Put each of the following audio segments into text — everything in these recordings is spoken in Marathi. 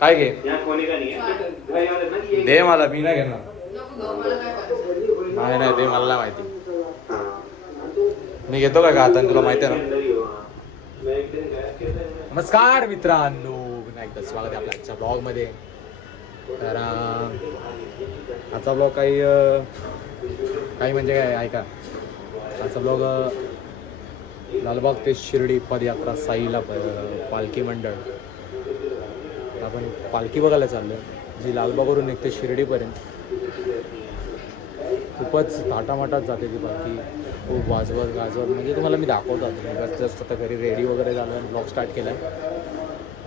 काय घे दे मला, मी नाही घेणार. नाही दे, मला नाही माहिती. मी घेतो का आता, तुला माहिती आहे ना. नमस्कार मित्रांनो, पुन्हा एकदा स्वागत आहे आपल्या आजच्या ब्लॉग मध्ये. तर आजचा ब्लॉग काही म्हणजे काय ऐका. आजचा ब्लॉग लालबाग ते शिर्डी पदयात्रा साईला पालखी मंडळ. आपण पालखी बघायला चाललो, जी लालबागवरून निघते शिर्डीपर्यंत. खूपच थाटामाटात जाते ती पालखी, खूप वाजवत गाजवत. म्हणजे तुम्हाला मी दाखवतो आता. जस्ट आता घरी रेडी वगैरे झालं आणि ब्लॉग स्टार्ट केला आहे.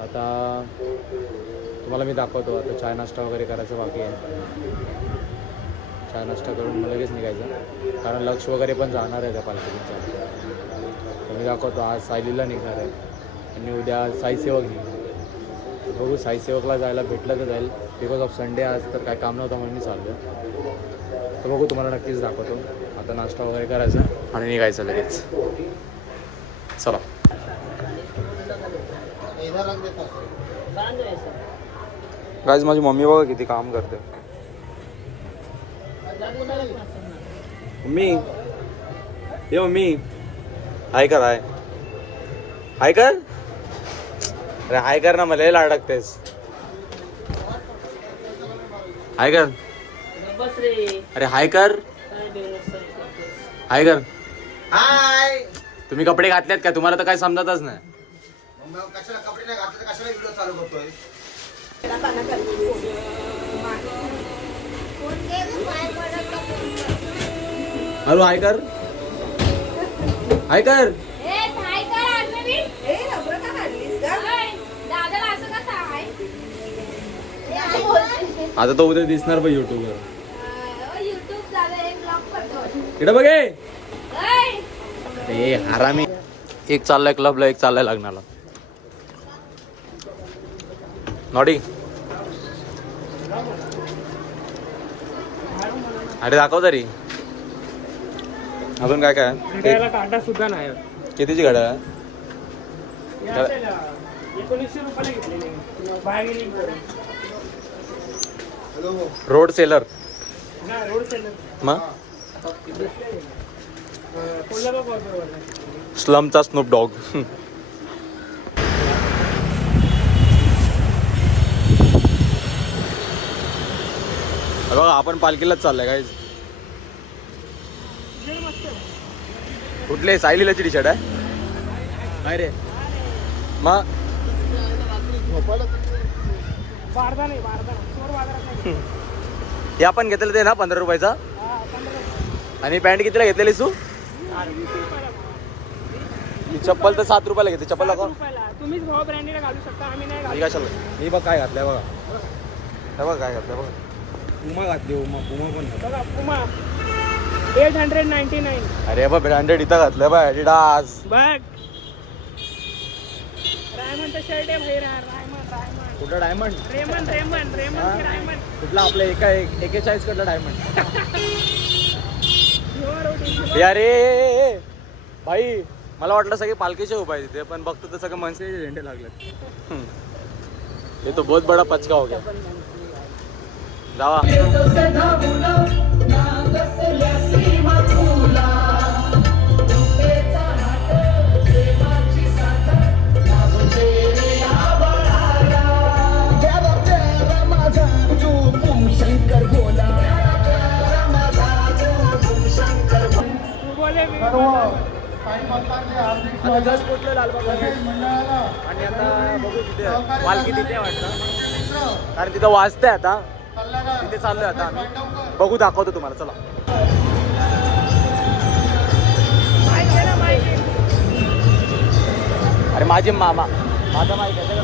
आता तुम्हाला मी दाखवतो. आता चाय नाश्ता वगैरे करायचं बाकी आहे. चाय नाश्ता करून लगेच निघायचं, कारण लक्ष वगैरे पण जाणार आहे त्या पालखीचा. मी दाखवतो. आज सायलीला निघणार आहे आणि उद्या साईसेवक निघणार. बघू, साईसेवकला जायला भेटलं तर जाईल. बिकॉज ऑफ संडे आज तर काय काम नव्हतं म्हणून मी चाललो. तर बघू, तुम्हाला नक्कीच दाखवतो. आता नाश्ता वगैरे करायचा आणि निघायचं लगेच. चला. गाईज, माझी मम्मी बघा किती काम करते. मम्मी, ये मम्मी, हाय कर. हाय कर. अरे हाय कर ना, मला लाड लागतेस. हाय कर. अरे हाय कर. हाय कर. हाय. तुम्ही कपडे घातलेत का? तुम्हाला तर काही समजतच नाही. कशाला कपडे नाही घातले तर कशाला व्हिडिओ चालू करतोय? हॅलो, हाय कर. हाय कर. आता तो उद्या दिसणार पण युट्यूबवर. इकडे बघे. ए हरामी. एक चाललाय क्लबला, एक चाललाय लग्नाला. नॉडी, अरे दाखव तरी. अजून काय काय? कांटा सुद्धा नाही. कितीची गाडी आहे? 1900 रुपयाला घेतलेली. Road seller. रोड सेलर मग स्लमचा स्नूप डॉग. बघा, आपण पालखीलाच चाललाय गाईज. कुठले? सायलीलाची टी शर्ट आहे काय रे? मग हे आपण घेतलेलं ते ना 15 रुपयाचा. आणि पॅन्ट कितीला घेतलेली तू? चप्पल तर 7 रुपयाला घेते. चप्पल दाखव. तुम्हीच भाव ब्रँडेड घालू शकता, आम्ही नाही घालू. कशाला? मी बघ काय घातलंय बघा. हे बघ काय घातलंय बघा. पुमा घातली. पुमा पण बघा. पुमा 899. अरे बघ, ब्रँडेड इथं घातलंय बघ. ॲडिडास. बघ, रायमंडचं शर्ट आहे भाई. रायमंड. कुठं डायमंड? रेमंड. कुठला? आपलं 41 कडलं डायमंड. अरे भाई, मला वाटलं सगळे पालखीचे उपाय तिथे, पण बघतो तर सगळं मनसेचे झेंडे लागले. हे तो बहुत बडा पचका हो गया. जावा. आता जस्ट पोचलो लालबागमध्ये आणि आता बघू तिथे पालखी तिथे वाटतं, कारण तिथं वाजतंय. आता तिथे चाललोय. आता आम्ही बघू, दाखवतो तुम्हाला. चला. अरे माझा माईक आहे.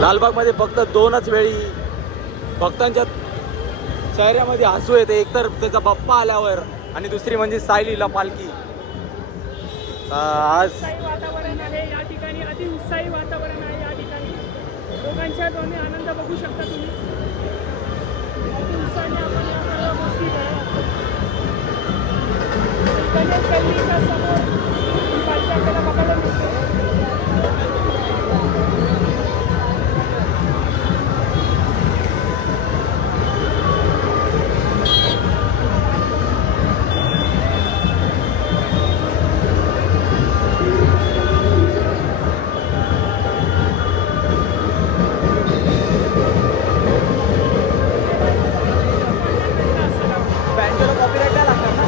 लालबागमध्ये फक्त 2च वेळी भक्तांच्या चेहऱ्यामध्ये हसू येते. एकतर त्याचा बाप्पा आल्यावर आणि दुसरी म्हणजे सायलीला पालखी. आज वातावरण आहे या ठिकाणी. अति उत्साही वातावरण सर्वांच्या दोन्ही आनंद बघू शकता तुम्ही. किती उत्साहाने आपण या सर्व गोष्टी करत गणेश गल्लीच्या समोर ही पालखी आपल्याला बघायला मिळते. बँकेला कॉपीराईट नाही लागणार ना.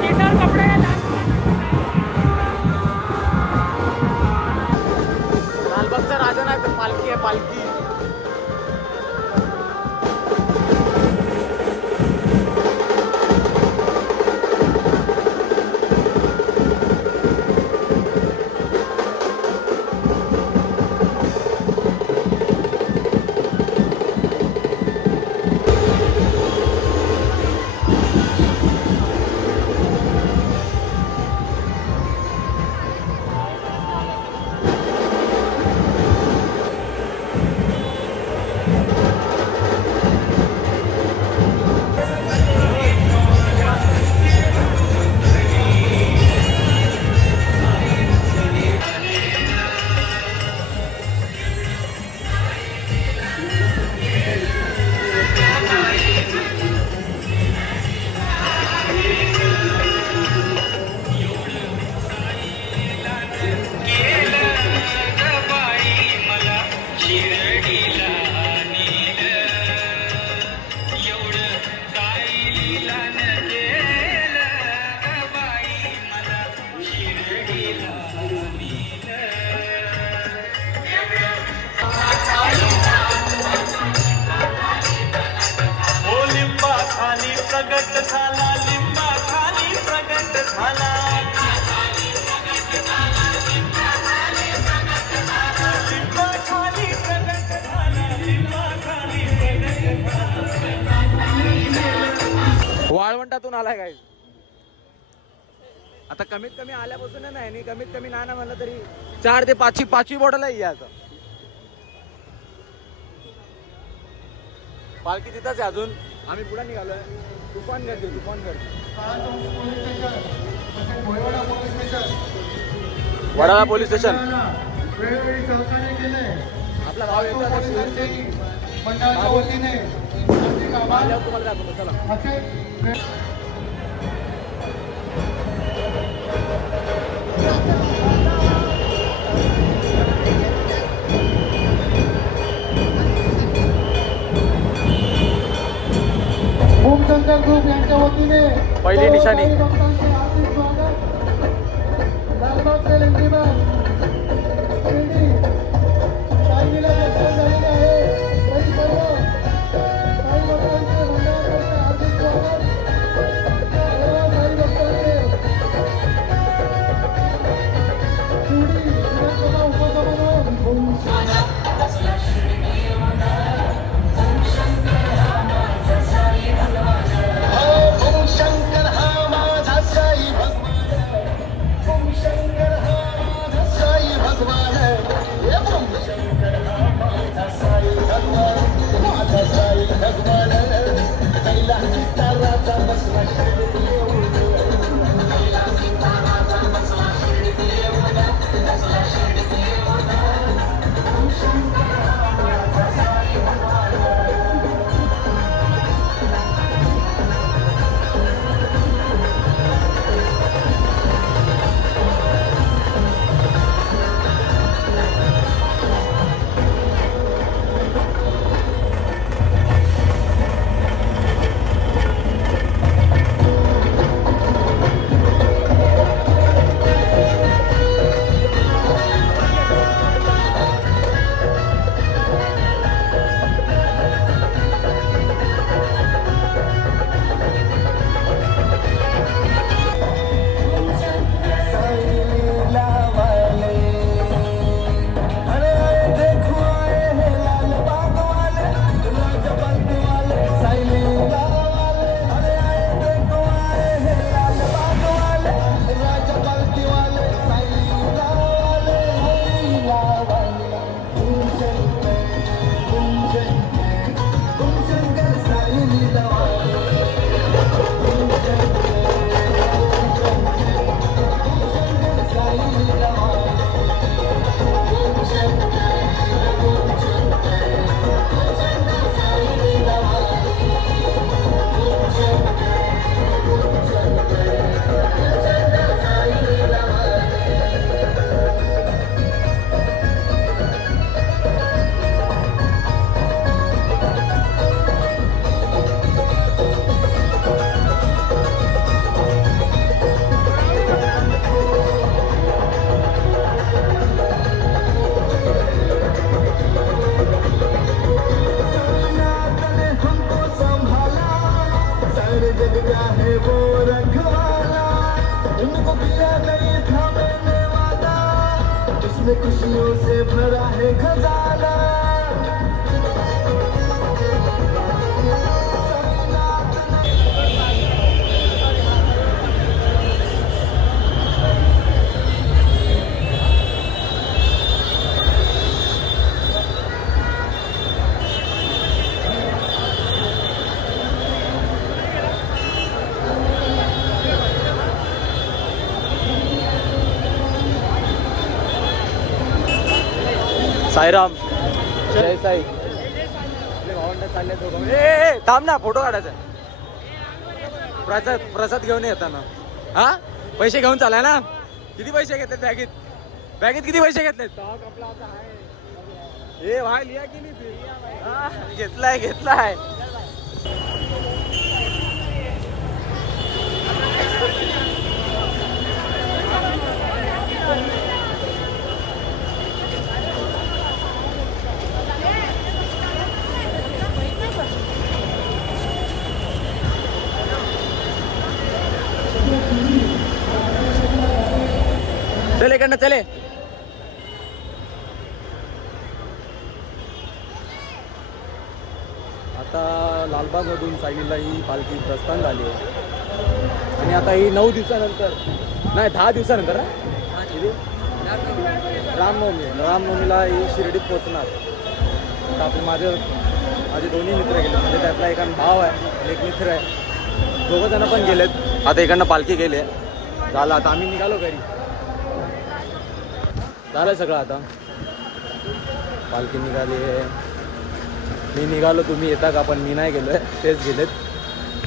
केसावर कपडे लालबागचा राजा नाही तर पालखी आहे पालखी. प्रगट झाला लिंबा खाली प्रगट झाला लिंबा खाली प्रगट झाला लिंबा खाली प्रगट झाला. वाळवंटातून आलाय काय. आता कमीत कमी आल्यापासून नाही आणि कमीत कमी नाही म्हणलं तरी 4 ते 5ची बॉटल आहे आता. पालखी तिथंच आहे अजून. आम्ही पुढे निघालोय. तुफान गर्दी. Wadala police station. आपला गाव येतो आता आल्यावर तुम्हाला दाखवतो. चला. भूमशंकर ग्रुप यांच्या वतीने पहिली निशाणी. भक्तांचे हार्दिक स्वागत. लालबागचे लेंडीबाग शिर्डी टायमीला दर्शन झालेले आहे. तरी सर्व साई भक्तांचे मंडळातर्फे हार्दिक स्वागत. सर्व साई भक्तांचे शिर्डी विधानसभा उपसभापती शंकर हा माझा इसमें खुशियों से भरा है खजाना साईराम जय साई आपले भावंड चालले दोघं ए थांब ना फोटो काढायचा प्रसाद घेऊन येताना हा पैसे घेऊन चालाय ना किती पैसे घेतलेत बॅगेत किती पैसे घेतलेत ए भाई लिया की नाही घेतलाय चले इकडनं चले आता लालबागमधून साईला ही पालखी प्रस्थान झाली आहे आणि आता ही 9 दिवसानंतर नाही 10 दिवसानंतर रामनवमीला ही शिर्डीत पोहोचणार. आता आपण माझे दोन्ही मित्र गेले म्हणजे त्यातला एक भाव आहे आणि एक मित्र आहे दोघं जण पण गेलेत. आता इकडनं पालखी गेले झालं आता आम्ही निघालो घरी झालं सगळं आता पालखी निघाली आहे मी निघालो तुम्ही येता का पण मी नाही गेलो आहे तेच गेलेत.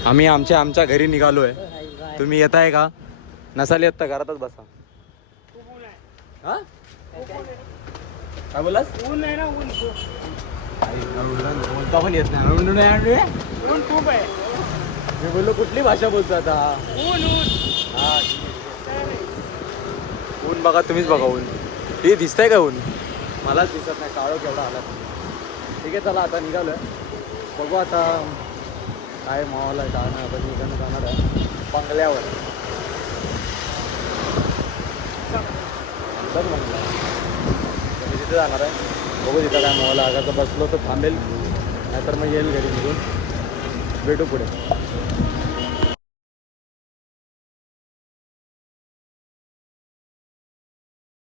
आम्ही आमच्या घरी निघालो आहे तुम्ही येताय का नसाल येत तर घरातच बसा. हा काय बोलास ऊन आहे ना ऊन बोलता पण येत नाही ऊन खूप आहे मी बोललो कुठली भाषा बोलतो आता ऊन हा ऊन बघा तुम्हीच बघा ऊन ते दिसतंय का ऊन मलाच दिसत नाही काळो केवढा आला ठीक आहे चला आता निघालोय बघू आता काय मावाला जाणं आता निघणं जाणार आहे बंगल्यावर बघ बंगला मी तिथे जाणार आहे बघू तिथं काय मावाला अगर तर बसलो तर थांबेल नाहीतर मग येईल घरी निघून भेटू पुढे.